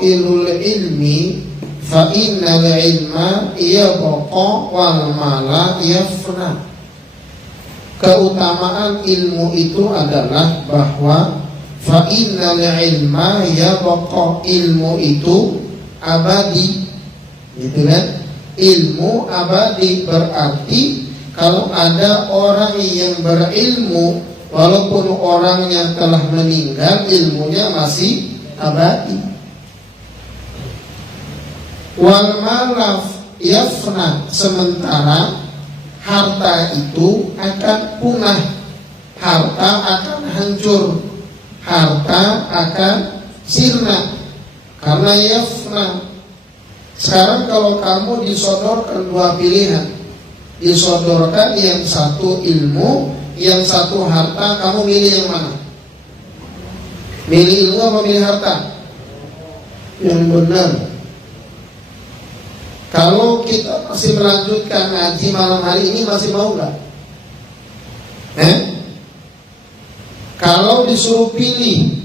fadailul ilmi fa innal ilma yabqa wal mala yafna. Keutamaan ilmu itu adalah bahwa fa innal ilma yabqa, ilmu itu abadi, gitu kan? Ilmu abadi berarti kalau ada orang yang berilmu walaupun orangnya telah meninggal, ilmunya masih abadi. Wal malaf yafna, sementara harta itu akan punah, harta akan hancur, harta akan sirna karena yafna. Sekarang kalau kamu disodorkan dua pilihan, disodorkan yang satu ilmu, yang satu harta, kamu milih yang mana? Milih ilmu apa milih harta? Yang benar. Kalau kita masih melanjutkan ngaji malam hari ini, masih mau nggak? Kalau disuruh pilih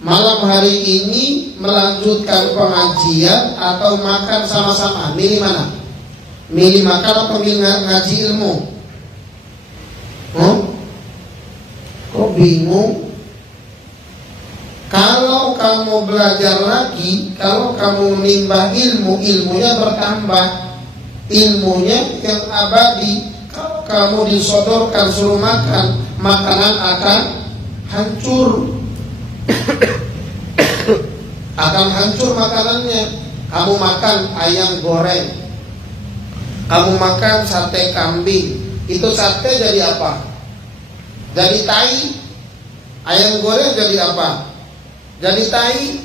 malam hari ini melanjutkan pengajian atau makan sama-sama, milih mana? Milih makan atau milih ngaji ilmu? Kok bingung? Kalau kamu belajar lagi, kalau kamu menimba ilmu, ilmunya bertambah, ilmunya yang abadi. Kalau kamu disodorkan suruh makan, makanan akan hancur. Akan hancur makanannya. Kamu makan ayam goreng, kamu makan sate kambing, itu sate jadi apa? Jadi tai. Ayam goreng jadi apa? Jadi tai.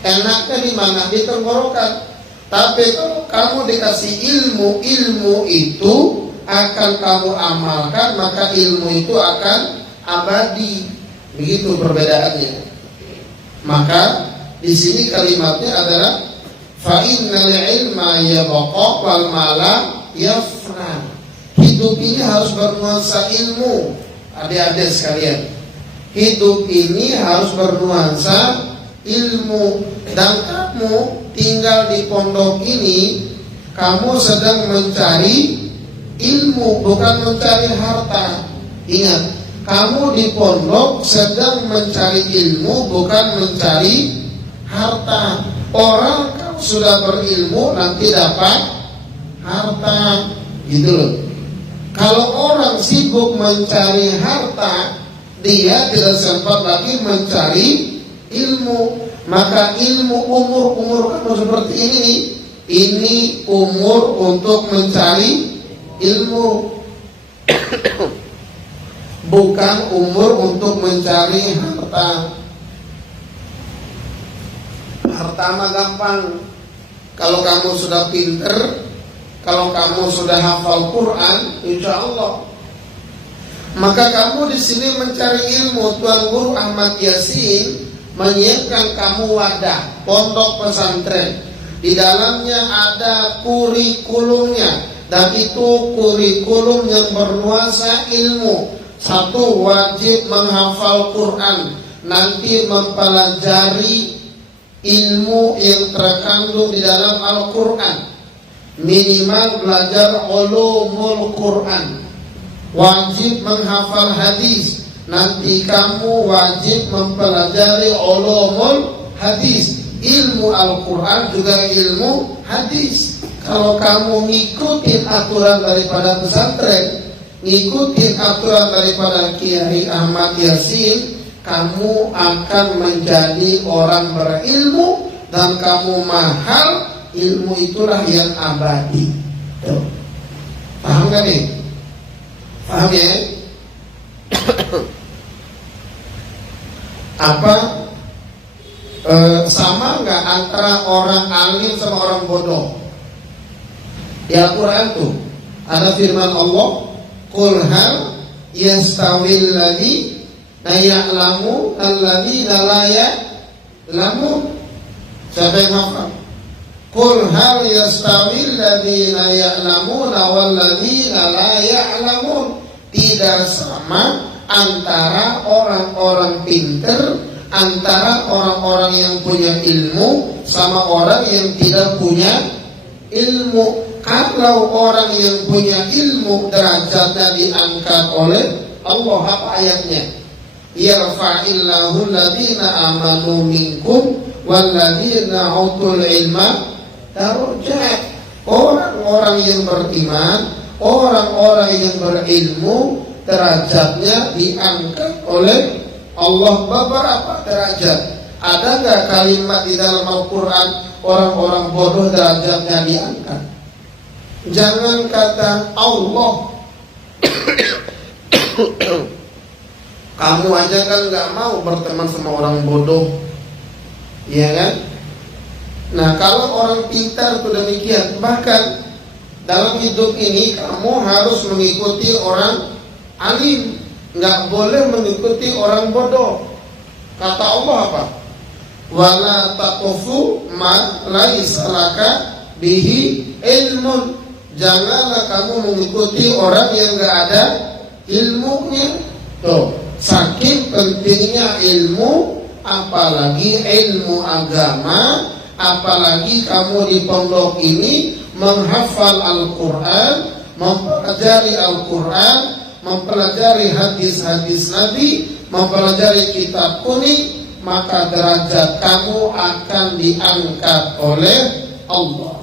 Enaknya di mana? Di tenggorokan. Tapi kalau kamu dikasih ilmu, ilmu itu akan kamu amalkan, maka ilmu itu akan abadi. Begitu perbedaannya. Maka di sini kalimatnya adalah fa innal ilma yabqa wal mala yafna. Hidup ini harus bernuansa ilmu, adik-adik sekalian. Hidup ini harus bernuansa ilmu. Dan kamu tinggal di pondok ini, kamu sedang mencari ilmu, bukan mencari harta. Ingat, kamu di pondok sedang mencari ilmu, bukan mencari harta. Orang kamu sudah berilmu nanti dapat harta, gitu loh. Kalau orang sibuk mencari harta, dia tidak sempat lagi mencari ilmu. Maka ilmu, umur kamu seperti ini umur untuk mencari ilmu, bukan umur untuk mencari harta. Harta mah gampang. Kalau kamu sudah pinter, kalau kamu sudah hafal Quran, insya Allah. Maka kamu di sini mencari ilmu. Tuan Guru Ahmad Yasin menyiapkan kamu wadah pondok pesantren. Di dalamnya ada kurikulumnya, dan itu kurikulum yang bernuansa ilmu. Satu, wajib menghafal Quran, nanti mempelajari ilmu yang terkandung di dalam Al-Quran. Minimal belajar ulumul Quran. Wajib menghafal hadis, nanti kamu wajib mempelajari ulumul hadis. Ilmu Al-Quran juga ilmu hadis. Kalau kamu ngikutin aturan daripada pesantren, ngikutin aturan daripada Kiai Ahmad Yasin, kamu akan menjadi orang berilmu dan kamu mahal. Ilmu itulah yang abadi. Tuh. Paham gak nih? Paham ya? Sama nggak antara orang alim sama orang bodoh? Di Al-Quran tuh ada firman Allah, qul hal yastawil ladzi la ya'lamu alladzina la ya'lamun. Siapa yang hafal? Qul hal yastawil ladzina ya'lamuna wal ladzina la ya'lamun. Tidak sama antara orang-orang pinter antara orang-orang yang punya ilmu sama orang yang tidak punya ilmu. Kalau orang yang punya ilmu derajatnya diangkat oleh Allah, apa ayatnya? Yarfa'illahu alladhina amanu minkum walladhina utul ilma darajat. Orang-orang yang beriman, orang-orang yang berilmu derajatnya diangkat oleh Allah. Beberapa derajat. Ada nggak kalimat di dalam Al-Quran orang-orang bodoh derajatnya diangkat? Jangan kata Allah. Kamu aja kan nggak mau berteman sama orang bodoh, iya kan? Nah, kalau orang pintar itu demikian. Bahkan dalam hidup ini kamu harus mengikuti orang alim, nggak boleh mengikuti orang bodoh. Kata Allah apa? Wala taqfu ma laisa laka bihi ilmun. Janganlah kamu mengikuti orang yang nggak ada ilmunya. Tuh, saking pentingnya ilmu, apalagi ilmu agama, apalagi kamu di pondok ini menghafal Al-Quran, mempelajari Al-Quran, mempelajari hadis-hadis Nabi, mempelajari kitab kuning, maka derajat kamu akan diangkat oleh Allah.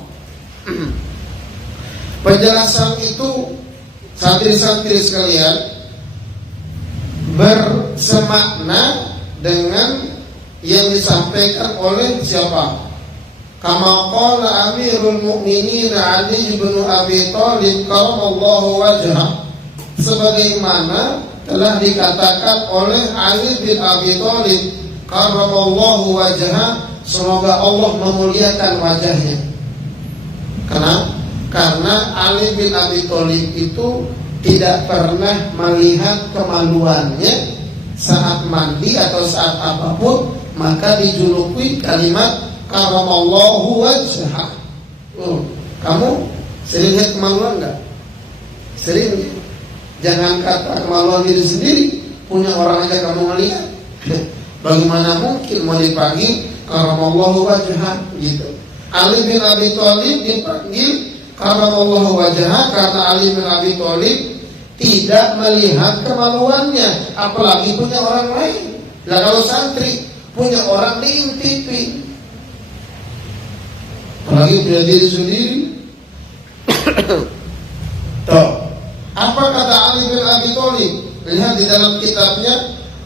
Penjelasan itu, santri-santri sekalian, bersemakna dengan yang disampaikan oleh siapa? Kama qala Amirul Mukminin Ali bin Abi Thalib karramallahu wajhah, sebagaimana telah dikatakan oleh Ali bin Abi Thalib karramallahu wajhah, semoga Allah memuliakan wajahnya. Kenapa? Karena Ali bin Abi Thalib itu tidak pernah melihat kemaluannya saat mandi atau saat apapun, maka dijuluki kalimat karamallahu wajhah. Kamu sering lihat kemaluan enggak? Sering. Jangan kata kemaluan diri sendiri, punya orang aja kamu ngelihat. Bagaimana mungkin mau dipanggil karamallahu wajhah gitu? Ali bin Abi Thalib dipanggil karamallahu wajhah karena Ali bin Abi Thalib tidak melihat kemaluannya, apalagi punya orang lain. Nah, kalau santri punya orang diintipi, apalagi punya diri sendiri. Tuh, apa kata Ali bin Abi Thalib? Lihat di dalam kitabnya,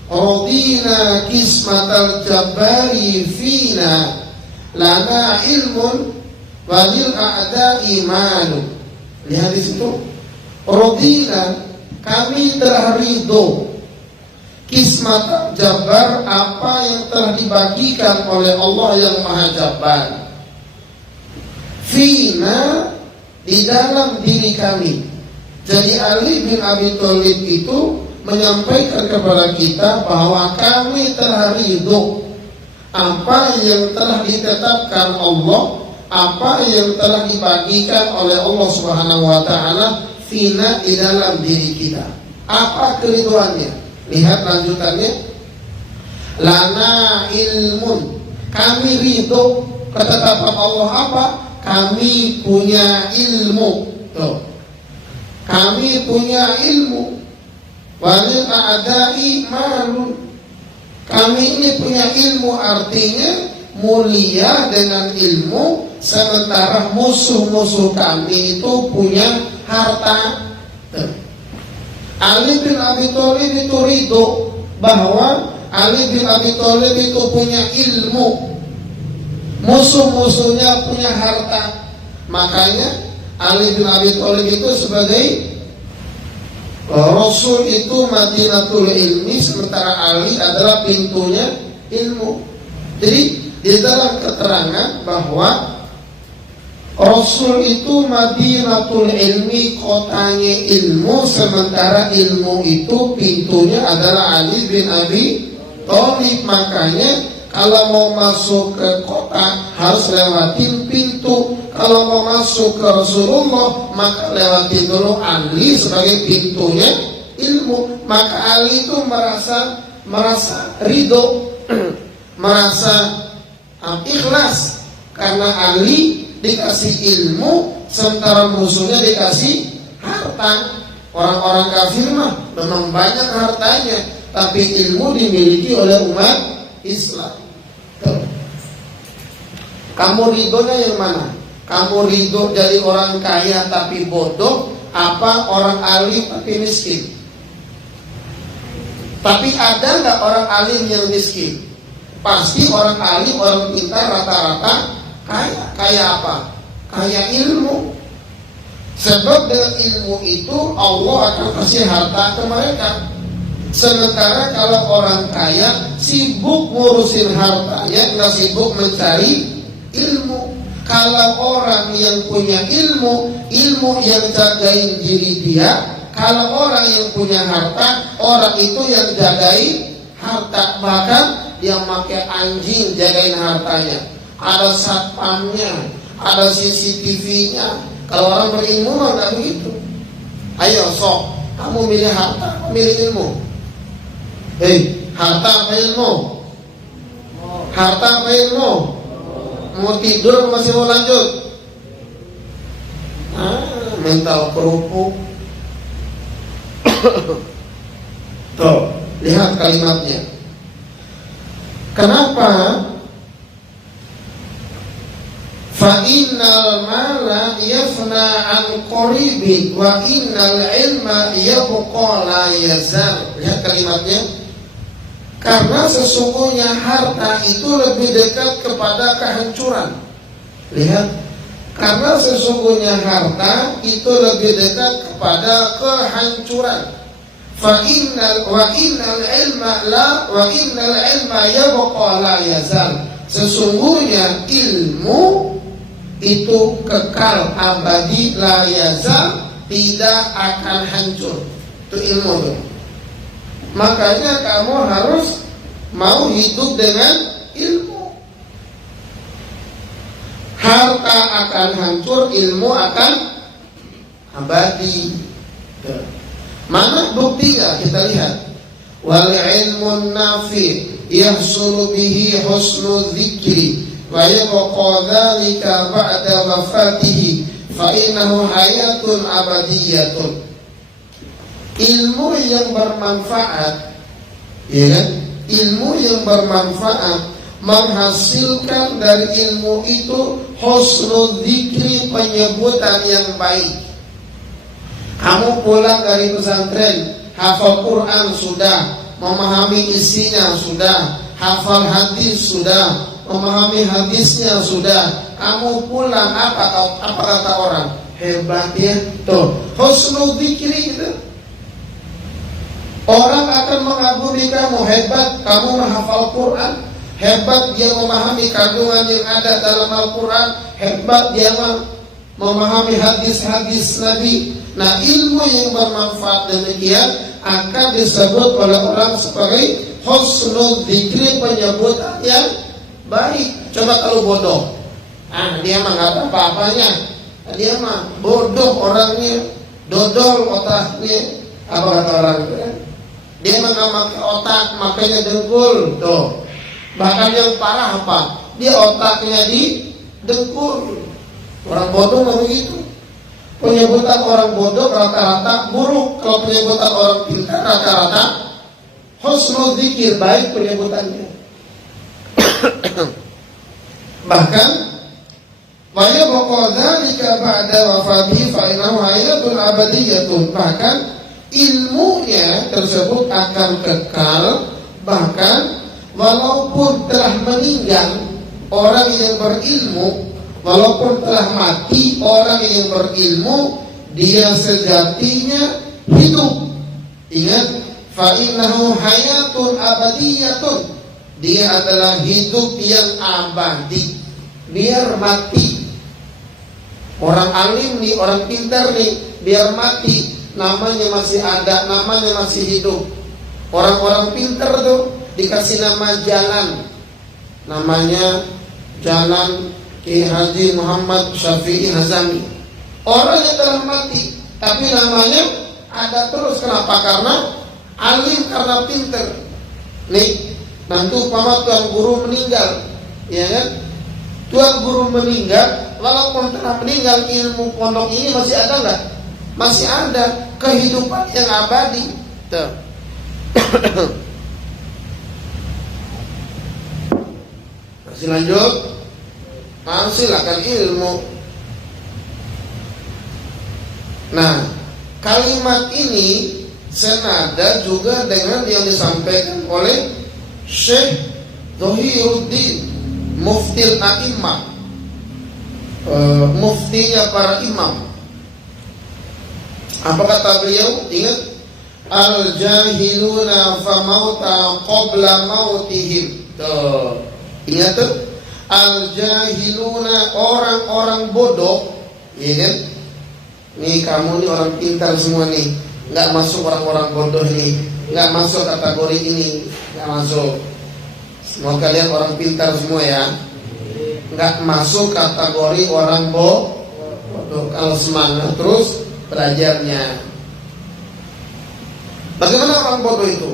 Radina kismatal jabbari fina lana ilmun walil a'da imanu. Lihat di situ, Radina, kami telah ridho kismat Jabbar, apa yang telah dibagikan oleh Allah yang Maha Jabbar, fina, di dalam diri kami. Jadi Ali bin Abi Thalib itu menyampaikan kepada kita bahwa kami telah ridho apa yang telah ditetapkan Allah, apa yang telah dibagikan oleh Allah Subhanahu wa taala fina, di dalam diri kita. Apa keriduannya? Lihat lanjutannya. Lana ilmun, kami ridho ketetapan Allah apa? Kami punya ilmu. Tuh, kami punya ilmu. Walil a'da'i malun, kami ini punya ilmu, artinya mulia dengan ilmu, sementara musuh-musuh kami itu punya harta. Ali bin Abi Thalib itu ridho bahwa Ali bin Abi Thalib itu punya ilmu, musuh-musuhnya punya harta. Makanya Ali bin Abi Thalib itu sebagai Rasul itu Madinatul Ilmi, sementara Ali adalah pintunya ilmu. Jadi di dalam keterangan bahwa Rasul itu Madinatul Ilmi, kotanya ilmu, sementara ilmu itu pintunya adalah Ali bin Abi Thalib. Makanya kalau mau masuk ke kota harus lewatin pintu. Kalau mau masuk ke Rasulullah maka lewatin dulu Ali sebagai pintunya ilmu. Maka Ali itu merasa ridho merasa ikhlas karena ahli dikasih ilmu, sementara musuhnya dikasih harta. Orang-orang kafir mah memang banyak hartanya, tapi ilmu dimiliki oleh umat Islam. Kamu ridhonya yang mana? Kamu ridho jadi orang kaya tapi bodoh, apa orang alim tapi miskin? Tapi ada nggak orang alim yang miskin? Pasti orang alim, orang pintar rata-rata kaya. Kaya apa? Kaya ilmu. Sebab dengan ilmu itu Allah akan kasih harta ke mereka. Sementara kalau orang kaya sibuk ngurusin hartanya, nggak sibuk mencari ilmu. Kalau orang yang punya ilmu yang jagain diri dia. Kalau orang yang punya harta, orang itu yang jagain harta. Bahkan dia pakai anjing jagain hartanya. Ada satpamnya, ada CCTV-nya. Kalau orang berilmu mah nggak begitu. Ayo sok, kamu milih harta, milih ilmu. Harta apa ilmu? Harta apa ilmu? Mau tidur atau masih mau lanjut? Mental kerupuk. Tuh, lihat kalimatnya. Kenapa? Fa innal mala yafna an qaribi wa innal ilma yabqa la yazal. Lihat kalimatnya. Karena sesungguhnya harta itu lebih dekat kepada kehancuran. Lihat. Karena sesungguhnya harta itu lebih dekat kepada kehancuran. Fa innal ilma yabqa la yazal. Sesungguhnya ilmu itu kekal abadi, la yazal, tidak akan hancur. Itu ilmu tuh. Makanya kamu harus mau hidup dengan ilmu. Harta akan hancur, ilmu akan abadi. Mana buktinya? Kita lihat. Wal ilmun nafi yahsulu bihi husnul dzikri wa yabqa dzalika ba'da wafatihi fa innahu hayatun abadiyatun. Ilmu yang bermanfaat, ya kan? Ilmu yang bermanfaat menghasilkan dari ilmu itu husnul dzikri, penyebutan yang baik. Kamu pulang dari pesantren, hafal Quran sudah, memahami isinya sudah, hafal hadis sudah, memahami hadisnya sudah. Kamu pulang apa kata orang? Hebat ya. Tuh, husnul dzikri gitu. Orang akan mengagumi kamu, hebat kamu menghafal Quran, hebat dia memahami kandungan yang ada dalam Al-Quran, hebat dia memahami hadis-hadis Nabi. Nah, ilmu yang bermanfaat demikian akan disebut oleh orang sebagai husnul dzikri, penyebutan yang baik. Coba kalau bodoh, dia mah nggak ada apa-apanya, dia mah bodoh orangnya, dodol otaknya, apa kata orang itu kan? Dia mah nggak pakai otak, makanya dengkul. Tuh, bahkan yang parah apa? Dia otaknya di dengkul. Orang bodoh mah begitu. Penyebutan orang bodoh rata-rata buruk. Kalau penyebutan orang pintar rata-rata husnul dzikir, baik penyebutannya. Bahkan wa yabqa dzalika ba'da wafatihi fa innahu hayatun abadiyatun. Bahkan ilmunya tersebut akan kekal, bahkan walaupun telah meninggal orang yang berilmu, walaupun telah mati orang yang berilmu, dia sejatinya hidup. Ingat, fa innahu hayatun abadiyatun. Dia adalah hidup yang abadi. Biar mati. Orang alim nih, orang pintar nih, biar mati namanya masih ada, namanya masih hidup. Orang-orang pintar tuh dikasih nama jalan, namanya Jalan Ki Haji Muhammad Syafi'i Hazami. Orang yang telah mati, tapi namanya ada terus. Kenapa? Karena alim, karena pintar. Nih, Nanti umpama tuan guru meninggal, ya kan? Tuan guru meninggal, walaupun telah meninggal, ilmu pondok ini masih ada nggak? Masih ada kehidupan yang abadi. Tuh. Masih lanjut, menghasilkan ilmu. Nah, kalimat ini senada juga dengan yang disampaikan oleh Syekh Zahiruddin, muftil a'immah, muftinya para imam. Apa kata beliau? Ingat, al-jahiluna famauta qabla mautihim. Tuh, ingat tuh, al-jahiluna, orang-orang bodoh, ya kan? Nih kamu nih orang pintar semua nih, nggak masuk orang-orang bodoh nih, nggak masuk kategori ini, nggak masuk. Semua kalian orang pintar semua ya, nggak masuk kategori orang bodoh. Kalau semangat terus belajarnya. Bagaimana orang bodoh itu?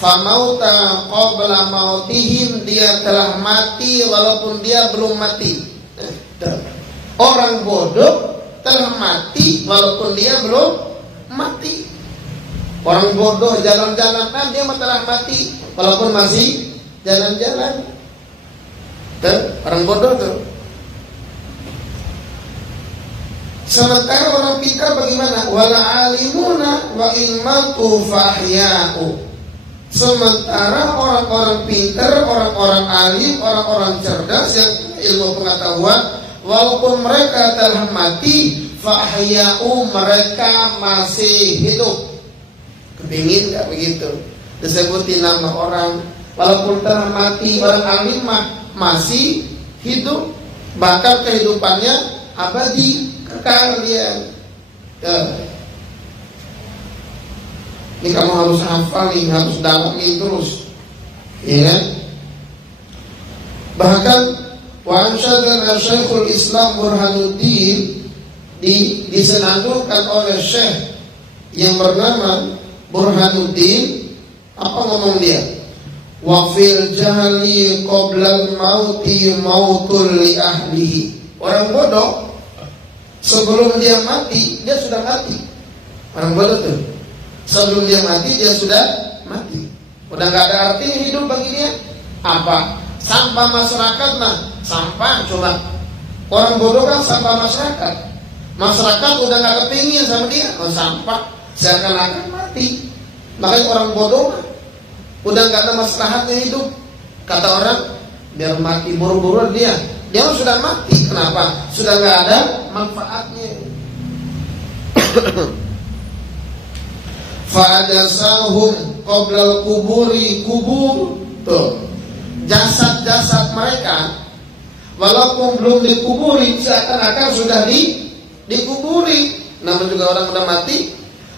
Famauta qabla mautihim, dia telah mati walaupun dia belum mati. Orang bodoh telah mati walaupun dia belum mati. Orang bodoh jalan-jalan, dia telah mati walaupun masih jalan-jalan. Orang bodoh tuh. Sementara orang pintar bagaimana? Wala alimuna wa ilmatu fahya'u. Sementara orang-orang pintar, orang-orang alim, orang-orang cerdas yang ilmu pengetahuan, walaupun mereka telah mati, fahya'u, mereka masih hidup. Kepingin gak begitu? Disebutin nama orang, walaupun telah mati, orang alim masih hidup, bahkan kehidupannya abadi, kekal dia. Ini kamu harus hafal nih, harus dalami terus, ya kan? Bahkan wa ansyadana Syekhul Islam Burhanuddin, disenandungkan oleh Syekh yang bernama Burhanuddin. Apa ngomong dia? Wa fil jahli qoblal mauti mautul li ahlihi. Orang bodoh sebelum dia mati, dia sudah mati. Orang bodoh tuh, sebelum dia mati, dia sudah mati. Udah gak ada arti hidup bagi dia. Apa? Sampah masyarakat mah. Sampah, coba. Orang bodoh kan sampah masyarakat. Masyarakat udah gak kepingin sama dia. Oh, sampah, seakan-akan mati. Makanya orang bodoh mah udah gak ada maslahatnya hidup. Kata orang, biar mati buru-buru dia sudah mati. Kenapa? Sudah gak ada manfaatnya. Fa'adasahum qoblal kuburi kubur. Tuh, jasad-jasad mereka walaupun belum dikuburi, seakan-akan sudah dikuburi. Namun juga orang udah mati,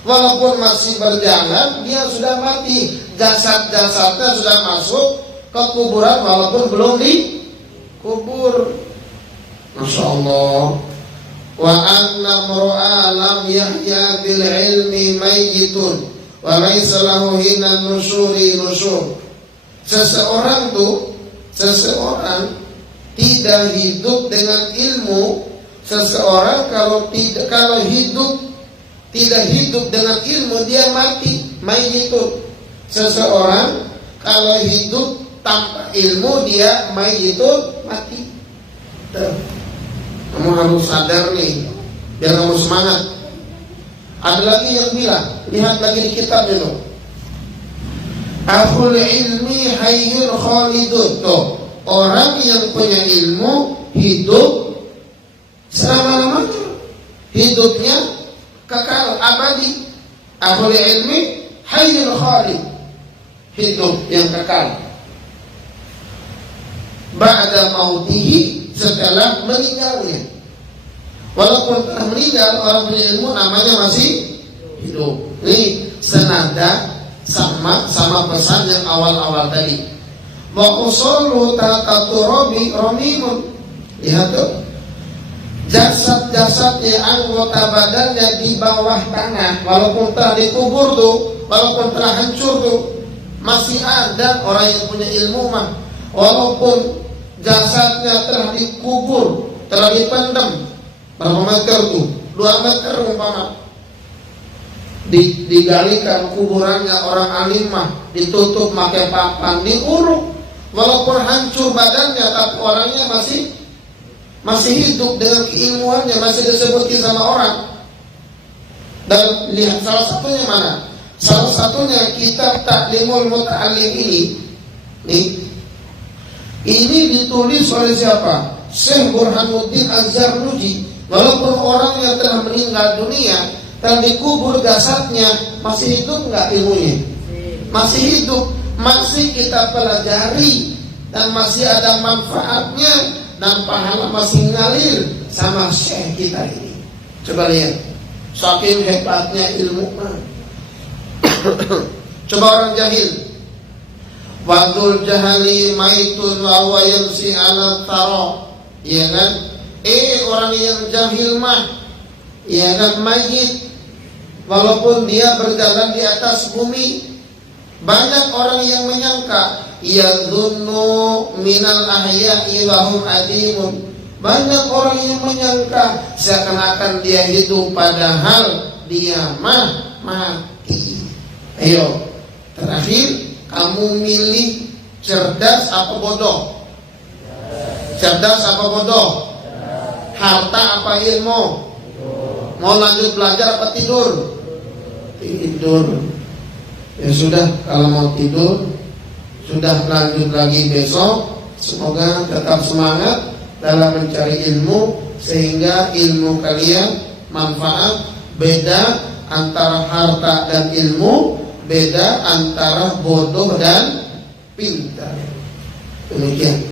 walaupun masih berjalan, dia sudah mati. Jasad-jasadnya sudah masuk ke kuburan walaupun belum dikubur. Masya Allah. Wa anna mar'a lam yahya bil ilmi mayyitun wa laysa lahu hina nusyuri nusyur. Seseorang tidak hidup dengan ilmu. Seseorang kalau tidak hidup dengan ilmu, dia mati, mayyitun. Seseorang kalau hidup tanpa ilmu, dia mayyitun, mati. Kamu harus sadar nih, biar kamu semangat. Ada lagi yang bilang, lihat lagi di kitab itu, akhul ilmi hayyun khalidun. Tuh, orang yang punya ilmu hidup selama-lamanya, hidupnya kekal abadi. Akhul ilmi hayyun khalid, hidup yang kekal. Ba'da mautihi, setelah meninggalnya. Walaupun telah meninggal, orang punya ilmu namanya masih hidup. Ini senada sama pesan yang awal-awal tadi. Wa usullu tataturobi romimun. Lihat tuh, jasad-jasadnya, anggota badannya di bawah tanah, walaupun telah dikubur tuh, walaupun telah hancur tuh, Masih ada orang yang punya ilmu mah, walaupun jasadnya telah dikubur, telah dipendam berapa meter tuh, 2 meter umpama, digalikan kuburannya orang alim mah, ditutup pakai papan, diuruk, walaupun hancur badannya tapi orangnya masih hidup dengan keilmuannya, masih disebutin sama orang. Dan lihat salah satunya mana? Salah satunya kitab Ta'limul Muta'allim ini ditulis oleh siapa? Syekh Burhanuddin Az-Zarnuji. Walaupun orang yang telah meninggal dunia dan dikubur jasadnya, masih hidup nggak ilmunya? Masih hidup, masih kita pelajari dan masih ada manfaatnya dan pahala masih ngalir sama syekh kita ini. Coba lihat, saking hebatnya ilmu. Coba orang jahil, wadul jahali maitun wa huwa yamsi ala tara, ya kan? Orang yang jahil mah, ya kan, mayit walaupun dia berjalan di atas bumi. Banyak orang yang menyangka yadhunnu minal ahya'i wa hum adimun. Banyak orang yang menyangka seakan-akan dia hidup padahal dia mati. Ayo, terakhir kamu milih cerdas apa bodoh? Cerdas apa bodoh? Harta apa ilmu? Mau lanjut belajar apa tidur? Tidur. Ya sudah, kalau mau tidur, sudah lanjut lagi besok. Semoga tetap semangat dalam mencari ilmu, sehingga ilmu kalian manfaat. Beda antara harta dan ilmu, beda antara bodoh dan pintar. Demikian.